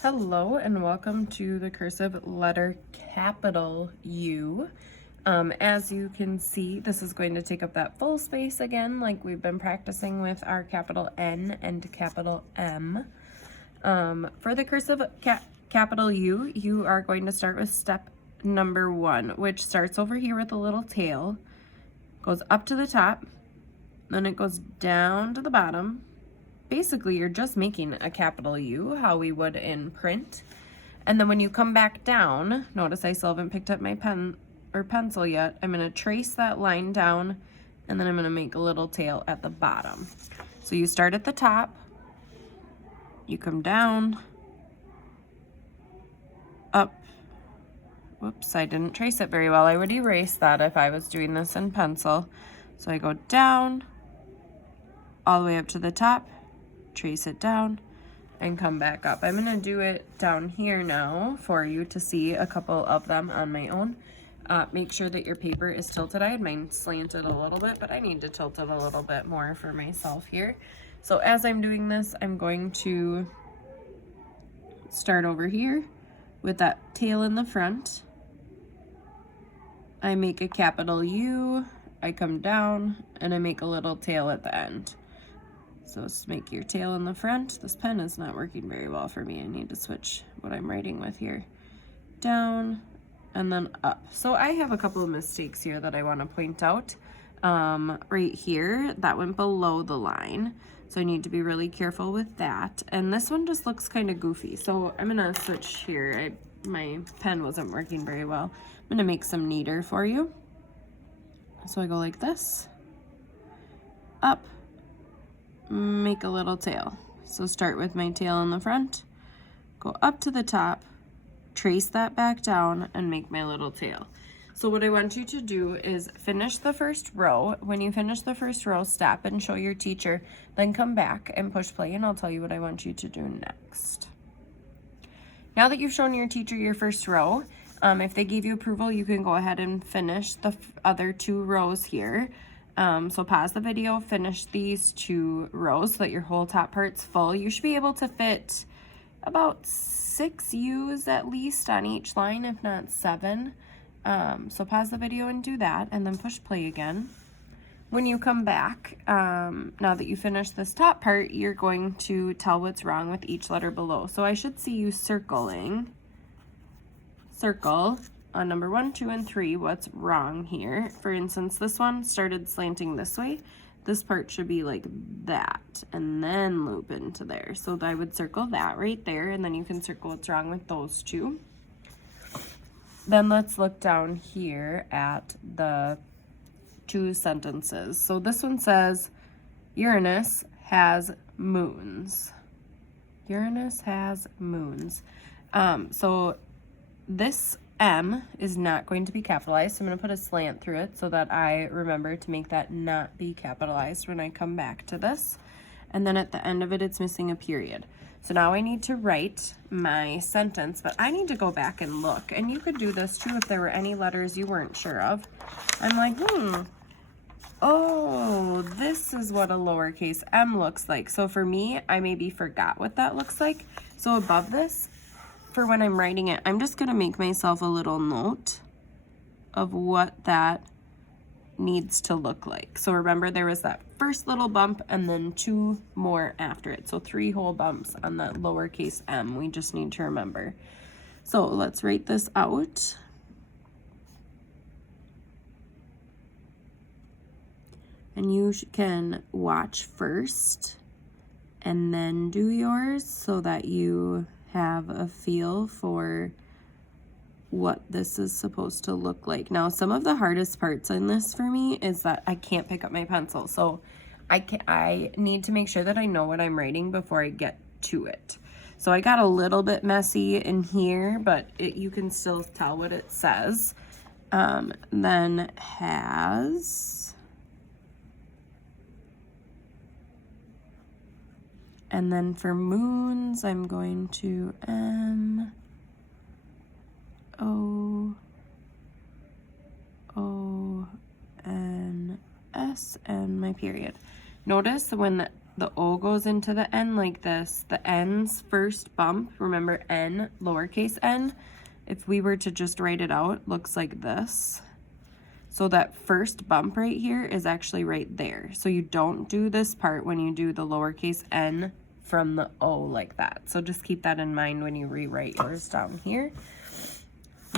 Hello and welcome to the cursive letter capital U. As you can see, this is going to take up that full space again, like we've been practicing with our capital N and capital M. For the cursive capital U, you are going to start with step number 1, which starts over here with a little tail, goes up to the top, then it goes down to the bottom. Basically, you're just making a capital U, how we would in print. And then when you come back down, notice I still haven't picked up my pen or pencil yet. I'm going to trace that line down, and then I'm going to make a little tail at the bottom. So you start at the top, you come down, up. Whoops, I didn't trace it very well. I would erase that if I was doing this in pencil. So I go down, all the way up to the top, trace it down, and come back up. I'm going to do it down here now for you to see a couple of them on my own. Make sure that your paper is tilted. I had mine slanted a little bit, but I need to tilt it a little bit more for myself here. So as I'm doing this, I'm going to start over here with that tail in the front. I make a capital U, I come down, and I make a little tail at the end. So let's make your tail in the front. This pen is not working very well for me. I need to switch what I'm writing with here. Down and then up. So I have a couple of mistakes here that I want to point out. Right here, that went below the line. So I need to be really careful with that. And this one just looks kind of goofy. So I'm going to switch here. My pen wasn't working very well. I'm going to make some neater for you. So I go like this. Up. Make a little tail. So start with my tail in the front, go up to the top, trace that back down, and make my little tail. So what I want you to do is finish the first row. When you finish the first row, stop and show your teacher, then come back and push play, and I'll tell you what I want you to do next. Now that you've shown your teacher your first row, if they gave you approval, you can go ahead and finish the other 2 rows here. So pause the video, finish these 2 rows so that your whole top part's full. You should be able to fit about 6 U's at least on each line, if not 7. So pause the video and do that, and then push play again. When you come back, now that you finish this top part, you're going to tell what's wrong with each letter below. So I should see you circle on number 1, 2, and 3, what's wrong here. For instance, this one started slanting this way. This part should be like that, and then loop into there. So I would circle that right there, and then you can circle what's wrong with those 2. Then let's look down here at the 2 sentences. So this one says, Uranus has moons. Uranus has moons. So this M is not going to be capitalized, so I'm going to put a slant through it so that I remember to make that not be capitalized when I come back to this. And then at the end of it, it's missing a period. So now I need to write my sentence, but I need to go back and look. And you could do this too if there were any letters you weren't sure of. I'm like, oh, this is what a lowercase m looks like. So for me, I maybe forgot what that looks like. So above this, for when I'm writing it, I'm just going to make myself a little note of what that needs to look like. So remember, there was that first little bump and then 2 more after it. So 3 whole bumps on that lowercase m. We just need to remember. So let's write this out. And you can watch first and then do yours so that you have a feel for what this is supposed to look like. Now, some of the hardest parts in this for me is that I can't pick up my pencil. So I need to make sure that I know what I'm writing before I get to it. So I got a little bit messy in here, but you can still tell what it says. Then has, and then for moons, I'm going to M-O-O-N-S and my period. Notice when the O goes into the N like this. The N's first bump, remember N, lowercase n, if we were to just write it out, looks like this. So that first bump right here is actually right there. So you don't do this part when you do the lowercase n from the O like that. So just keep that in mind when you rewrite yours down here.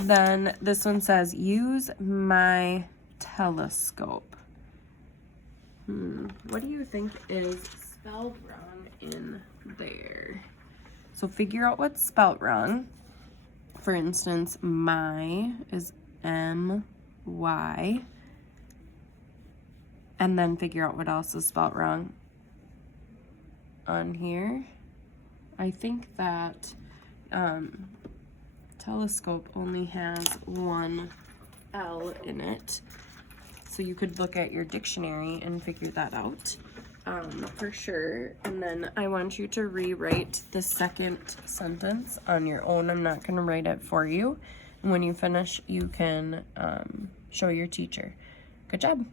Then this one says, use my telescope. What do you think is spelled wrong in there? So figure out what's spelled wrong. For instance, my is M-Y. And then figure out what else is spelled wrong on here. I think that telescope only has one L in it. So you could look at your dictionary and figure that out for sure. And then I want you to rewrite the second sentence on your own. I'm not going to write it for you. And when you finish, you can show your teacher. Good job.